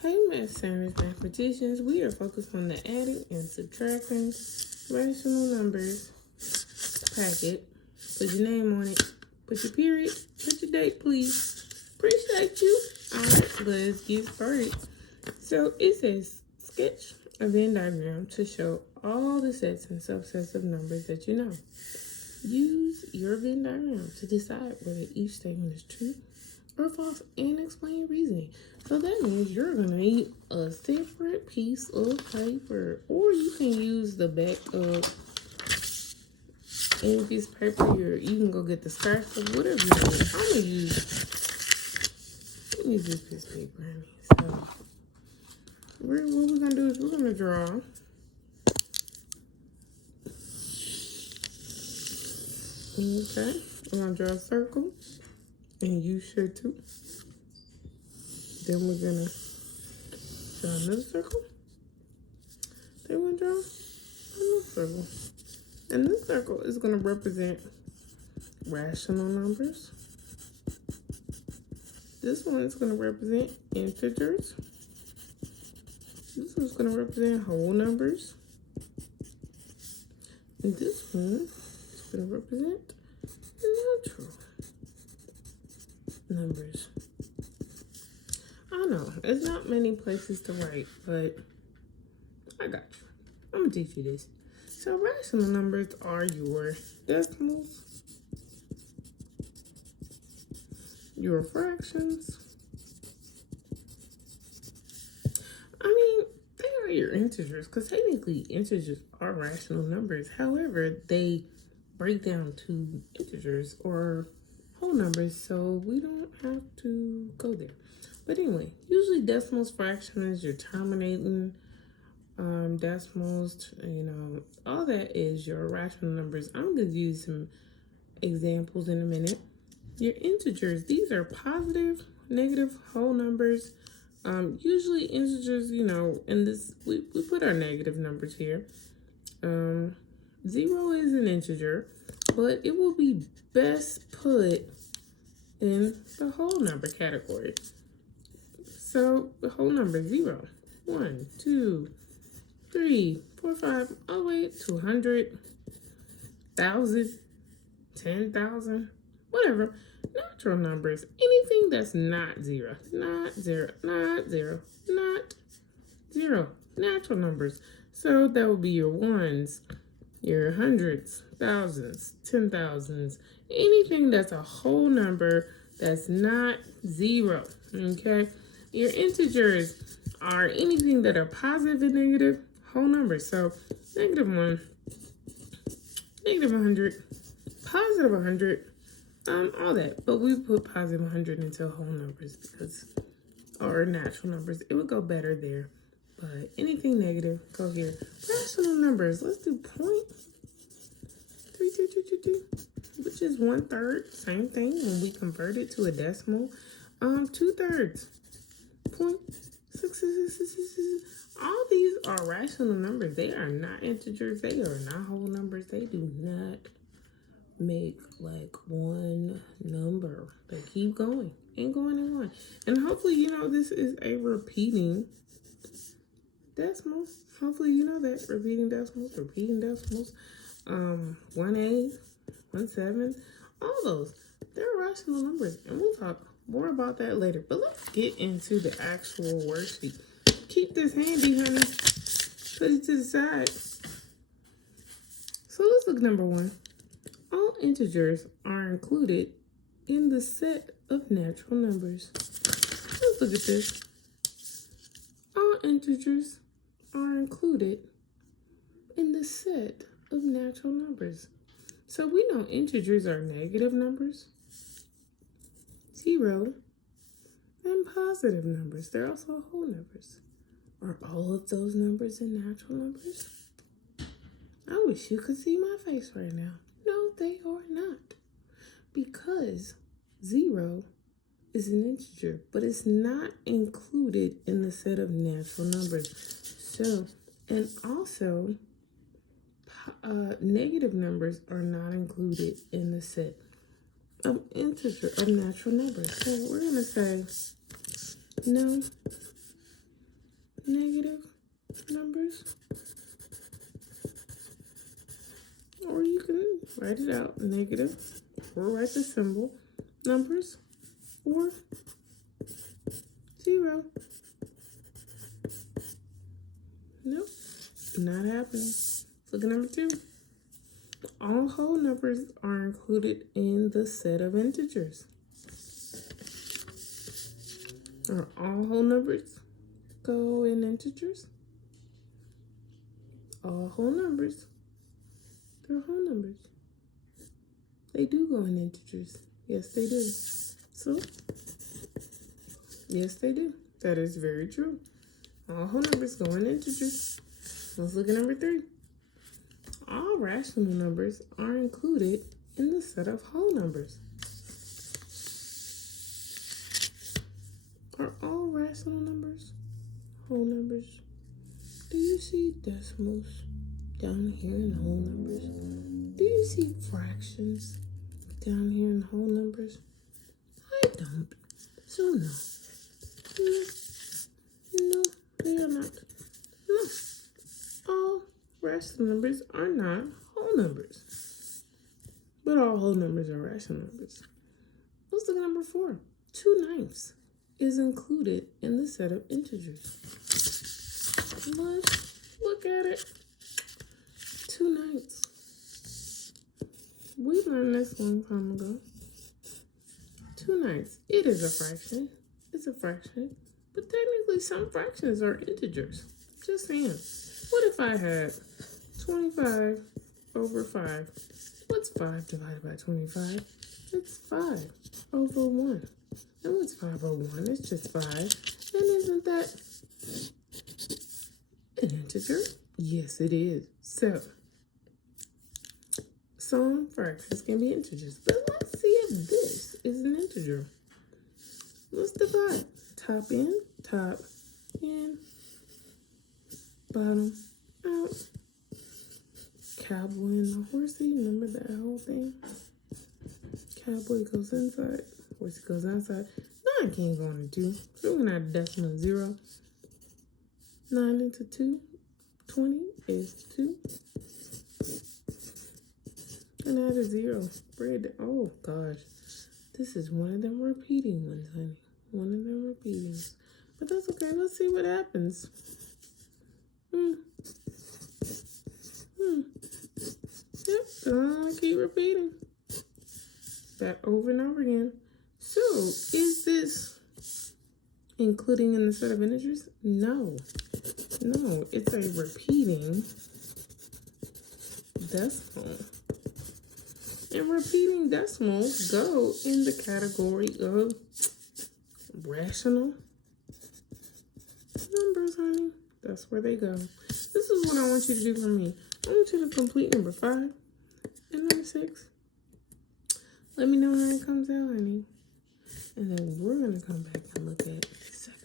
Hey, Miss Sanders mathematicians, we are focused on the adding and subtracting rational numbers packet. Put your name on it. Put your period. Put your date, please. Appreciate you. Alright, let's get started. So it says sketch a Venn diagram to show all the sets and subsets of numbers that you know. Use your Venn diagram to decide whether each statement is true or false and explain your reasoning. So that means you're going to need a separate piece of paper, or you can use the back of any piece of paper here. You can go get the scraps of whatever you want. I'm going to use this piece of paper, honey. So what we're going to do is we're going to draw okay, I'm going to draw a circle, and you should too. Then we're going to draw another circle. Then we're going to draw another circle. And this circle is going to represent rational numbers. This one is going to represent integers. This one's going to represent whole numbers. And this one is going to represent natural numbers. I know, there's not many places to write, but I got you. I'm going to teach you this. So rational numbers are your decimals, your fractions. I mean, they are your integers, because technically integers are rational numbers. However, they break down to integers or whole numbers, so we don't have to go there. But anyway, usually decimals, fractions, your terminating decimals, all that is your rational numbers. I'm going to use some examples in a minute. Your integers, these are positive, negative, whole numbers. Usually integers, in this, we put our negative numbers here. 0 is an integer, but it will be best put in the whole number category. So the whole number 0, 1, 2, 3, 4, 5, all the way to 100, 1,000, 10,000, whatever. Natural numbers, anything that's not 0, not 0, not 0, not 0. Natural numbers. So that would be your ones, your hundreds, thousands, 10,000s, anything that's a whole number that's not 0. Okay. Your integers are anything that are positive and negative whole numbers. So -1, -100, positive 100, all that. But we put positive 100 into whole numbers because, or natural numbers, it would go better there. But anything negative, go here. Rational numbers, let's do 0.333, which is 1/3. Same thing when we convert it to a decimal. 2/3. 0.666. All these are rational numbers. They are not integers. They are not whole numbers. They do not make like one number. They keep going and going and going. And hopefully, this is a repeating decimal. Hopefully, that. Repeating decimals. 1/8, 1/7, all those. They're rational numbers. And we'll talk more about that later. But let's get into the actual worksheet. Keep this handy, honey. Put it to the side. So let's look at number 1. All integers are included in the set of natural numbers. Let's look at this. All integers are included in the set of natural numbers. So we know integers are negative numbers, 0, and positive numbers. They're also whole numbers. Are all of those numbers in natural numbers? I wish you could see my face right now. No, they are not. Because 0 is an integer, but it's not included in the set of natural numbers. So, and also, negative numbers are not included in the set of natural numbers. So we're going to say no negative numbers, or you can write it out negative, or write the symbol numbers, or 0. Nope, not happening. Look at number 2. All whole numbers are included in the set of integers. Are all whole numbers go in integers? All whole numbers, they're whole numbers. They do go in integers. Yes, they do. So, yes, they do. That is very true. All whole numbers go in integers. Let's look at number 3. All rational numbers are included in the set of whole numbers. Are all rational numbers whole numbers? Do you see decimals down here in whole numbers? Do you see fractions down here in whole numbers? I don't. So no. No, they are not. No. All rational numbers are not whole numbers. But all whole numbers are rational numbers. Let's look at number 4. 2/9 is included in the set of integers. Let's look at it. 2/9. We learned this a long time ago. 2/9. It is a fraction. It's a fraction. But technically, some fractions are integers. Just saying. What if I had 25 over 5? What's 5 divided by 25? It's 5 over 1. And what's 5 over 1? It's just 5. And isn't that an integer? Yes, it is. So, some fractions can be integers. But let's see if this is an integer. Let's divide. Top in, bottom out. Cowboy and the horsey. Remember that whole thing? Cowboy goes inside, horsey goes outside. 9 can't go into 2. So we're going to add a decimal 0. 9 into 2, 20 is 2. And add a 0. Bring it down. Oh, gosh. This is one of them repeating ones, honey. One of them repeating. But that's okay. Let's see what happens. Yep, keep repeating. That over and over again. So, is this including in the set of integers? No. No, it's a repeating decimal. And repeating decimals go in the category of rational numbers, honey. That's where they go. This is what I want you to do for me. I want you to complete number 5 and number 6. Let me know how it comes out, honey. And then we're going to come back and look at 7.